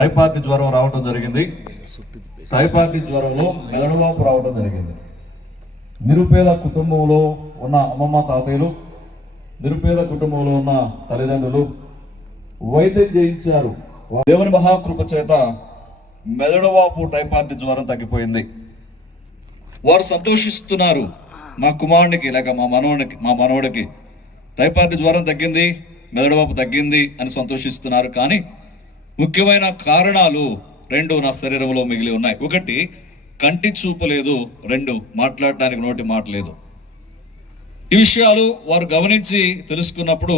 టైపార్టీ జ్వరం రావడం జరిగింది. టైపార్టీ జ్వరంలో మెదడువాపు రావడం జరిగింది. నిరుపేద కుటుంబంలో ఉన్న అమ్మమ్మ తాతయ్యలు నిరుపేద కుటుంబంలో ఉన్న తల్లిదండ్రులు వైద్యం చేయించారు. దేవుని మహాకృప చేత మెదడువాపు టైపార్టీ జ్వరం తగ్గిపోయింది. వారు సంతోషిస్తున్నారు. మా కుమారుడికి లేక మా మనవడికి మా మనవడికి టైపాయిడ్ జ్వరం తగ్గింది మెదడువాపు తగ్గింది అని సంతోషిస్తున్నారు. కానీ ముఖ్యమైన కారణాలు రెండు నా శరీరంలో మిగిలి ఉన్నాయి. ఒకటి కంటి చూపు లేదు. రెండు మాట్లాడటానికి నోటి మాట లేదు. ఈ విషయాలు వారు గమనించి తెలుసుకున్నప్పుడు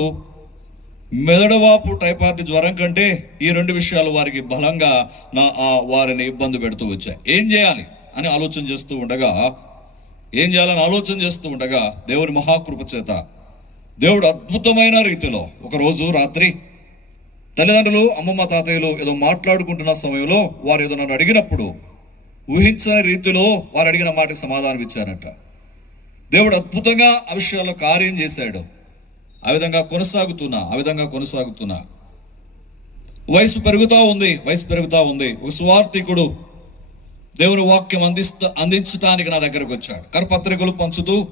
మెదడువాపు టైపాయిడ్ జ్వరం కంటే ఈ రెండు విషయాలు వారికి బలంగా నా ఆ వారిని ఇబ్బంది పెడుతూ వచ్చాయి. ఏం చేయాలి అని ఆలోచన చేస్తూ ఉండగా ఏం చేయాలని ఆలోచన చేస్తూ ఉండగా దేవుని మహాకృప చేత దేవుడు అద్భుతమైన రీతిలో ఒకరోజు రాత్రి తల్లిదండ్రులు అమ్మమ్మ తాతయ్యలు ఏదో మాట్లాడుకుంటున్న సమయంలో వారు ఏదో నన్ను అడిగినప్పుడు ఊహించని రీతిలో వారు అడిగిన మాటకి సమాధానం ఇచ్చారట. దేవుడు అద్భుతంగా ఆ విషయాల్లో కార్యం చేశాడు. ఆ విధంగా కొనసాగుతున్నా ఆ విధంగా కొనసాగుతున్నా. వయసు పెరుగుతూ ఉంది వయసు పెరుగుతూ ఉంది. ఒక స్వార్థికుడు దేవుని వాక్యం అందిస్త అందించడానికి నా దగ్గరకు వచ్చాడు. కరపత్రికలు పంచుతూ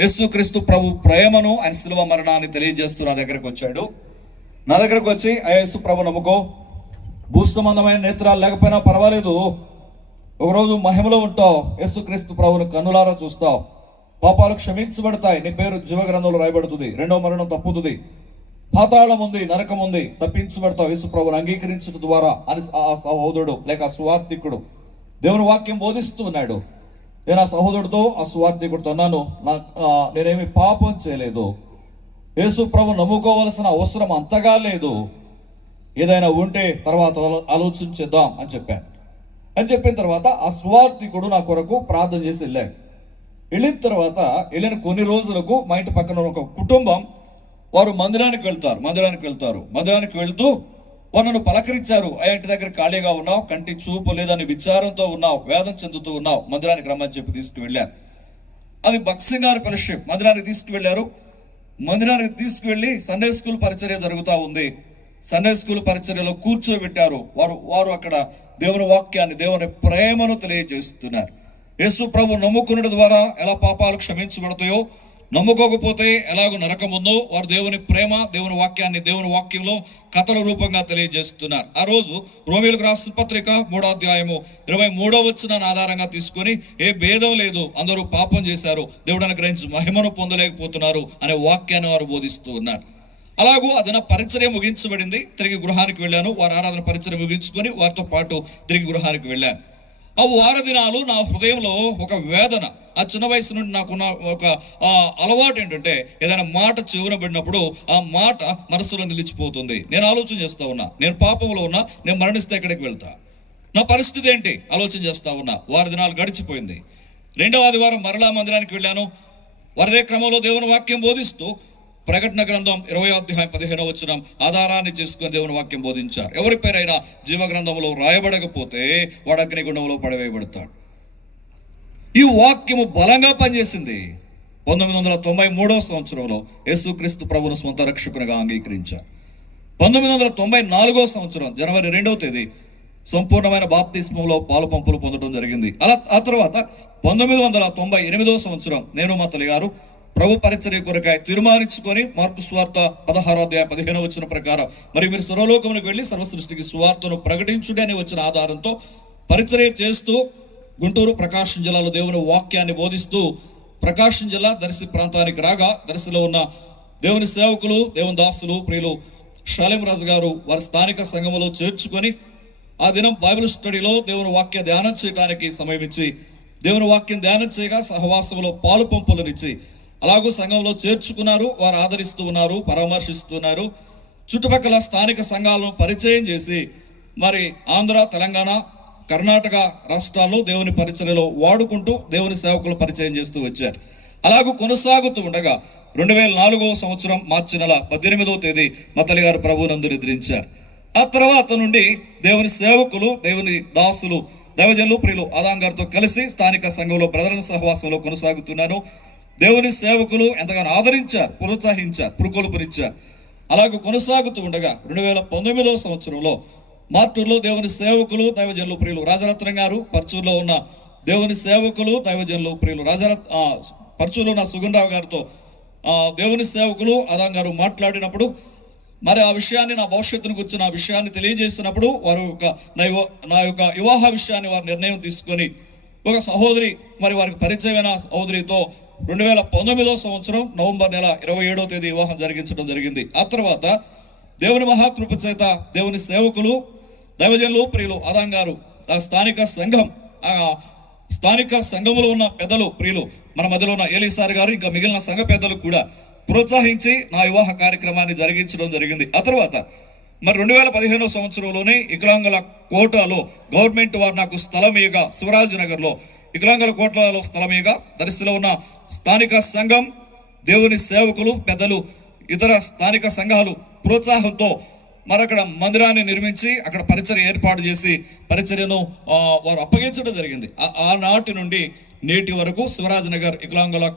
యేసుక్రీస్తు ప్రభు ప్రేమను ఆయన శిలువ మరణాన్ని తెలియజేస్తూ నా దగ్గరకు వచ్చాడు. నా దగ్గరకు వచ్చి ఆ ప్రభు నమ్ముకో. భూసంబంధమైన నేత్రాలు లేకపోయినా పర్వాలేదు. ఒకరోజు మహిమలో ఉంటావు. యేసుక్రీస్తు ప్రభును కన్నులారా చూస్తావు. పాపాలు క్షమించబడతాయి. నీ పేరు జీవ గ్రంథంలో రాయబడుతుంది. రెండో మరణం తప్పుతుంది. పాతాళం ఉంది నరకం ఉంది. తప్పించబడతావు. యేసు ప్రభుని అంగీకరించడం ద్వారా అని ఆ సహోదరుడు లేక ఆ సువార్థికుడు దేవుని వాక్యం బోధిస్తూ ఉన్నాడు. నేను ఆ సహోదరుడితో ఆ సువార్థికుడితో అన్నాను నా నేనేమి పాపం చేయలేదు. యేసు ప్రభు నమ్ముకోవలసిన అవసరం అంతగా లేదు. ఏదైనా ఉంటే తర్వాత ఆలోచించేద్దాం అని చెప్పాను. అని చెప్పిన తర్వాత ఆ స్వార్థికుడు నా కొరకు ప్రార్థన చేసి వెళ్ళాడు. వెళ్ళిన తర్వాత వెళ్ళిన కొన్ని రోజులకు మా ఇంటి పక్కన ఒక కుటుంబం వారు మందిరానికి వెళ్తారు మందిరానికి వెళ్తారు. మందిరానికి వెళ్తూ వారు నన్ను పలకరించారు. ఆ ఇంటి దగ్గర ఖాళీగా ఉన్నావు కంటి చూపు లేదని విచారంతో ఉన్నావు వేదం చెందుతూ ఉన్నావు మందిరానికి రమ్మని చెప్పి తీసుకువెళ్ళారు అది భక్సింగ్ గారి ఫెలోషిప్ మందిరానికి తీసుకువెళ్ళారు. మందిరానికి తీసుకువెళ్ళి సండే స్కూల్ పరిచర్య జరుగుతూ ఉంది. సండే స్కూల్ పరిచర్యలో కూర్చోబెట్టారు. వారు వారు అక్కడ దేవుని వాక్యాన్ని దేవుని ప్రేమను తెలియజేస్తున్నారు. యేసు ప్రభు నమ్ముకున్నది ద్వారా ఎలా పాపాలు క్షమించబడతాయో నమ్ముకోకపోతే ఎలాగో నరకం ఉందో వారు దేవుని ప్రేమ దేవుని వాక్యాన్ని దేవుని వాక్యంలో కథల రూపంగా తెలియజేస్తున్నారు. ఆ రోజు రోమిలకు రాసిన పత్రిక మూడో అధ్యాయము ఇరవై మూడో వచ్చిన ఆధారంగా తీసుకొని ఏ భేదం లేదు అందరూ పాపం చేశారు దేవుడు అనుగ్రహించి మహిమను పొందలేకపోతున్నారు అనే వాక్యాన్ని వారు బోధిస్తూ ఉన్నారు. అలాగూ అదన పరిచర్య ముగించబడింది. తిరిగి గృహానికి వెళ్ళాను. వారు ఆరాధన పరిచర్య ముగించుకొని వారితో పాటు తిరిగి గృహానికి వెళ్ళాను. ఆ వార దినాలు నా హృదయంలో ఒక వేదన. ఆ చిన్న వయసు నుండి నాకున్న ఒక అలవాటు ఏంటంటే ఏదైనా మాట చివరబడినప్పుడు ఆ మాట మనసులో నిలిచిపోతుంది. నేను ఆలోచన చేస్తా ఉన్నా. నేను పాపంలో ఉన్నా నేను మరణిస్తే ఎక్కడికి వెళ్తా? నా పరిస్థితి ఏంటి? ఆలోచన చేస్తా ఉన్నా. వారి దినాలు గడిచిపోయింది. రెండవ ఆదివారం మరలా మందిరానికి వెళ్ళాను. వరదే క్రమంలో దేవుని వాక్యం బోధిస్తూ ప్రకటన గ్రంథం ఇరవై అధ్యాయం పదిహేనో వచ్చిన ఆధారాన్ని చేసుకుని దేవుని వాక్యం బోధించారు. ఎవరి పేరైనా జీవ గ్రంథంలో రాయబడకపోతే వాడు అగ్నిగుండంలో పడవేయబడతాడు. ఈ వాక్యము బలంగా పనిచేసింది పంతొమ్మిది వందల తొంభై మూడవ సంవత్సరంలో యేసుక్రీస్తు ప్రభును సొంత రక్షకునిగా అంగీకరించారు. పంతొమ్మిది వందల తొంభై నాలుగో సంవత్సరం జనవరి రెండవ తేదీ సంపూర్ణమైన బాప్తిస్మంలో పాలు పంపులు పొందడం జరిగింది. అలా ఆ తర్వాత పంతొమ్మిది వందల తొంభై ఎనిమిదవ సంవత్సరం నేను మా తల్లి గారు ప్రభు పరిచర్య కొరకాయ తీర్మానించుకొని మార్పు స్వార్థ పదహారో అధ్యాయ పదిహేనో వచ్చిన ప్రకారం మరి మీరు సర్వలోకములకు వెళ్ళి సర్వ సృష్టికి స్వార్థను ప్రకటించుడి అని వచ్చిన ఆధారంతో పరిచర్య చేస్తూ గుంటూరు ప్రకాశం జిల్లాలో దేవుని వాక్యాన్ని బోధిస్తూ ప్రకాశం జిల్లా దర్శి ప్రాంతానికి రాగా దర్శిలో ఉన్న దేవుని సేవకులు దేవుని దాసులు ప్రియులు రాజు గారు వారి స్థానిక సంఘములో చేర్చుకొని ఆ దినం బైబిల్ స్టడీలో దేవుని వాక్య ధ్యానం చేయడానికి సమయం ఇచ్చి దేవుని వాక్యం ధ్యానం చేయగా సహవాసంలో పాలు పంపులనిచ్చి అలాగూ సంఘంలో చేర్చుకున్నారు వారు ఆదరిస్తూ ఉన్నారు పరామర్శిస్తున్నారు. చుట్టుపక్కల స్థానిక సంఘాలను పరిచయం చేసి మరి ఆంధ్ర తెలంగాణ కర్ణాటక రాష్ట్రాల్లో దేవుని పరిచర్యలో వాడుకుంటూ దేవుని సేవకులు పరిచయం చేస్తూ వచ్చారు. అలాగూ కొనసాగుతూ ఉండగా రెండు వేల నాలుగవ సంవత్సరం మార్చి నెల పద్దెనిమిదవ తేదీ మతలి గారు ప్రభువునందు నిద్రించారు ఆ తర్వాత నుండి దేవుని సేవకులు దేవుని దాసులు దైవజనులు ప్రియులు ఆదాం గారితో కలిసి స్థానిక సంఘంలో ప్రధాన సహవాసంలో కొనసాగుతున్నాను దేవుని సేవకులు ఎంతగానో ఆదరించారు ప్రోత్సహించారు పురుకొలుపునిచ్చారు అలాగే కొనసాగుతూ ఉండగా రెండు వేల పంతొమ్మిదవ సంవత్సరంలో మార్టూరులో దేవుని సేవకులు దైవజనులు ప్రియులు రాజరత్నం గారు పర్చూరులో ఉన్న దేవుని సేవకులు దైవజనులు ప్రియులు రాజరత్ ఆ, పర్చూరులో ఉన్న సుగుణరావు గారితో దేవుని సేవకులు అదాం గారు మాట్లాడినప్పుడు మరి ఆ విషయాన్ని నా భవిష్యత్తును గురించి నా విషయాన్ని తెలియజేసినప్పుడు వారు యొక్క నా నా యొక్క వివాహ విషయాన్ని వారు నిర్ణయం తీసుకొని ఒక సహోదరి మరి వారికి పరిచయమైన సహోదరితో రెండు వేల పంతొమ్మిదో సంవత్సరం నవంబర్ నెల ఇరవై ఏడో తేదీ వివాహం జరిగించడం జరిగింది. ఆ తర్వాత దేవుని మహాకృప చేత దేవుని సేవకులు దైవజనులు ప్రియులు అదాం గారు ఆ స్థానిక సంఘం ఆ స్థానిక సంఘములో ఉన్న పెద్దలు ప్రియులు మన మధ్యలో ఉన్న ఏలీసారి గారు ఇంకా మిగిలిన సంఘ పెద్దలు కూడా ప్రోత్సహించి నా వివాహ కార్యక్రమాన్ని జరిగించడం జరిగింది. ఆ తర్వాత మరి రెండు వేల పదిహేనో సంవత్సరంలోనే వికలాంగుల కోటలో గవర్నమెంట్ వారు నాకు స్థలం ఇయ్యగా శివరాజ్ నగర్ వికలాంగుల కోటలో స్థలం దరిశిలో ఉన్న స్థానిక సంఘం దేవుని సేవకులు పెద్దలు ఇతర స్థానిక సంఘాలు ప్రోత్సాహంతో మరక్కడ మందిరాన్ని నిర్మించి అక్కడ పరిచర్య ఏర్పాటు చేసి పరిచర్యను వారు అప్పగించడం జరిగింది. ఆ- ఆనాటి నుండి నేటి వరకు శివరాజ్ నగర్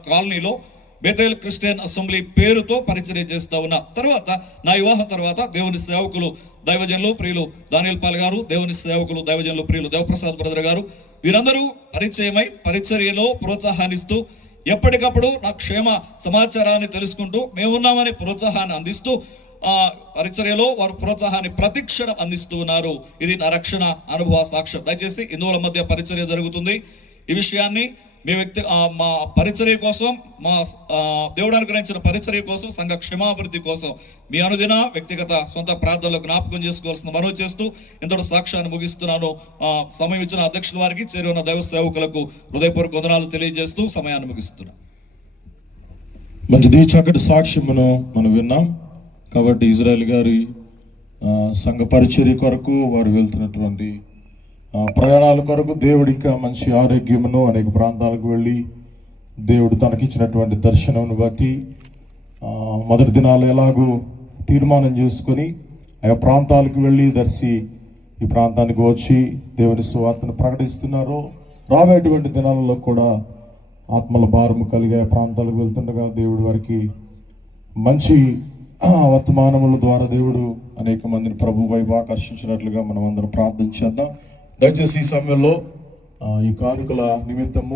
కాలనీలో బెతేల్ క్రిస్టియన్ అసెంబ్లీ పేరుతో పరిచర్య చేస్తూ ఉన్నా తర్వాత నా వివాహం తర్వాత దేవుని సేవకులు దైవజనులు ప్రియులు దానియల్ పాల్ గారు దేవుని సేవకులు దైవజనులు ప్రియులు దేవప్రసాద్ బ్రదర్ గారు వీరందరూ పరిచయమై పరిచర్యలో ప్రోత్సాహాన్నిస్తూ ఎప్పటికప్పుడు నా క్షేమ సమాచారాన్ని తెలుసుకుంటూ మేమున్నామని ప్రోత్సాహాన్ని అందిస్తూ ఆ పరిచర్యలో వారు ప్రోత్సాహాన్ని ప్రతిక్షణం అందిస్తూ ఉన్నారు ఇది నా రక్షణ అనుభవ సాక్ష్యం. దయచేసి హిందువుల మధ్య పరిచర్య జరుగుతుంది. ఈ విషయాన్ని మీ వ్యక్తి మా పరిచర్య కోసం మా దేవుడు అనుగ్రహించిన పరిచర్య కోసం సంఘ క్షేమాభివృద్ధి కోసం మీ అనుదిన వ్యక్తిగత సొంత ప్రార్థనలో జ్ఞాపకం చేసుకోవాల్సిన మనవి చేస్తూ ఇంతటి సాక్ష్యాన్ని ముగిస్తున్నాను. సమయం ఇచ్చిన అధ్యక్షుల వారికి చేరి ఉన్న దైవ సేవకులకు హృదయపూర్వక వందనాలు తెలియజేస్తూ సమయాన్ని ముగిస్తున్నాను మంచిది చక్కటి సాక్ష్యం మనం విన్నాం. కాబట్టి ఇజ్రాయెల్ గారి సంఘ పరిచర్య కొరకు వారు వెళ్తున్నటువంటి ప్రయాణాల కొరకు దేవుడు ఇంకా మంచి ఆరోగ్యమును అనేక ప్రాంతాలకు వెళ్ళి దేవుడు తనకిచ్చినటువంటి దర్శనమును బట్టి మొదటి దినాలు ఎలాగూ తీర్మానం చేసుకొని ఆయా ప్రాంతాలకు వెళ్ళి దర్శి ఈ ప్రాంతానికి వచ్చి దేవుని సువార్తను ప్రకటిస్తున్నారో రాబోయేటువంటి దినాలలో కూడా ఆత్మల భారము కలిగే ప్రాంతాలకు వెళ్తుండగా దేవుడు వారికి మంచి వర్తమానముల ద్వారా దేవుడు అనేక మందిని ప్రభు వైపు ఆకర్షించినట్లుగా మనం అందరం ప్రార్థన చేద్దాం. దయచేసి ఈ సమయంలో ఈ కానుకల నిమిత్తము